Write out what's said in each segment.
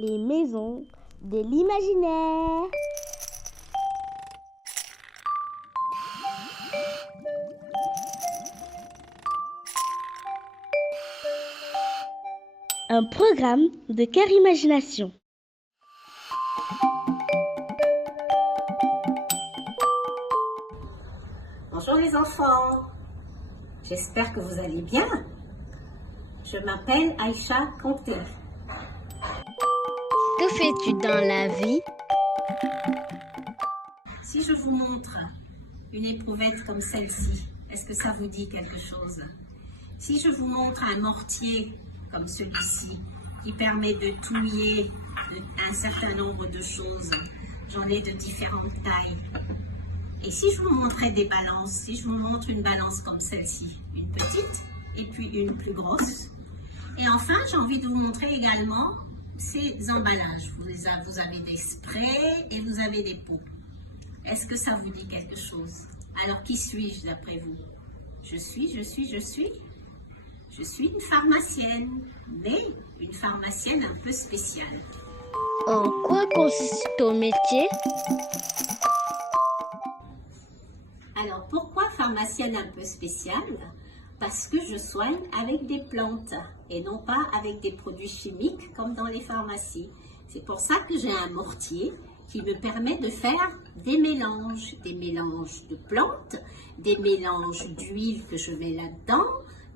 Les maisons de l'imaginaire. Un programme de Cœur Imagination. Bonjour les enfants, j'espère que vous allez bien. Je m'appelle Aïcha Kanté. Que fais-tu dans la vie? Si je vous montre une éprouvette comme celle-ci, est-ce que ça vous dit quelque chose? Si je vous montre un mortier comme celui-ci, qui permet de touiller un certain nombre de choses, j'en ai de différentes tailles. Et si je vous montrais des balances, si je vous montre une balance comme celle-ci, une petite et puis une plus grosse. Et enfin, j'ai envie de vous montrer également ces emballages. Vous avez des sprays et vous avez des pots. Est-ce que ça vous dit quelque chose? Alors, qui suis-je d'après vous? Je suis une pharmacienne, mais une pharmacienne un peu spéciale. En quoi consiste ton métier? Alors, pourquoi pharmacienne un peu spéciale? Parce que je soigne avec des plantes et non pas avec des produits chimiques comme dans les pharmacies. C'est pour ça que j'ai un mortier qui me permet de faire des mélanges de plantes, des mélanges d'huile que je mets là-dedans,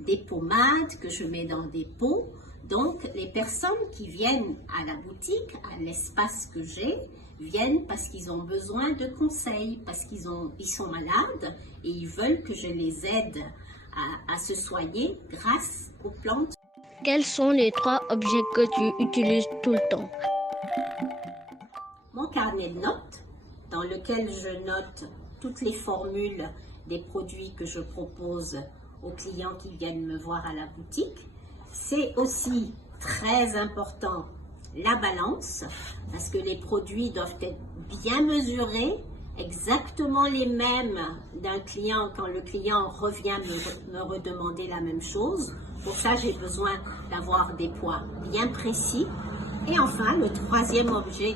des pommades que je mets dans des pots. Donc, les personnes qui viennent à la boutique, à l'espace que j'ai, viennent parce qu'ils ont besoin de conseils, parce qu'ils sont malades et ils veulent que je les aide à se soigner grâce aux plantes. Quels sont les 3 objets que tu utilises tout le temps? Mon carnet de notes, dans lequel je note toutes les formules des produits que je propose aux clients qui viennent me voir à la boutique. C'est aussi très important la balance, parce que les produits doivent être bien mesurés, exactement les mêmes d'un client quand le client revient me redemander la même chose. Pour ça, j'ai besoin d'avoir des poids bien précis. Et enfin, le 3e objet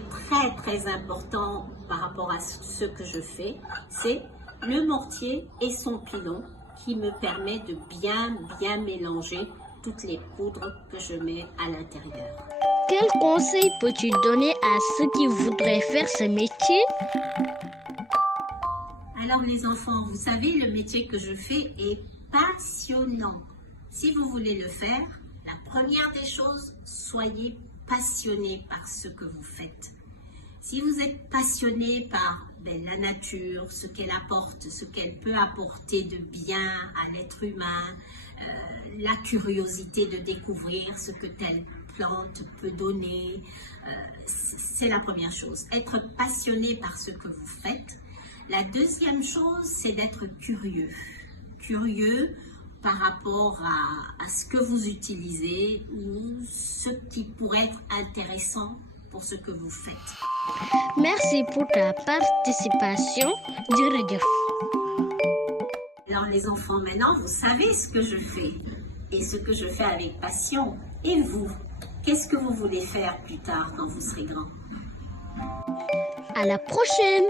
très important par rapport à ce que je fais, c'est le mortier et son pilon qui me permet de bien mélanger toutes les poudres que je mets à l'intérieur. Quel conseil peux-tu donner à ceux qui voudraient faire ce métier? Alors les enfants, vous savez, le métier que je fais est passionnant. Si vous voulez le faire, la première des choses, soyez passionné par ce que vous faites. Si vous êtes passionné par la nature, ce qu'elle apporte, ce qu'elle peut apporter de bien à l'être humain, la curiosité de découvrir ce que telle plante peut donner, c'est la première chose. Être passionné par ce que vous faites. La deuxième chose, c'est d'être curieux. Curieux par rapport à ce que vous utilisez ou ce qui pourrait être intéressant pour ce que vous faites. Merci pour ta participation. Jërëjëf. Alors les enfants, maintenant vous savez ce que je fais et ce que je fais avec passion. Et vous, qu'est-ce que vous voulez faire plus tard quand vous serez grand? À la prochaine.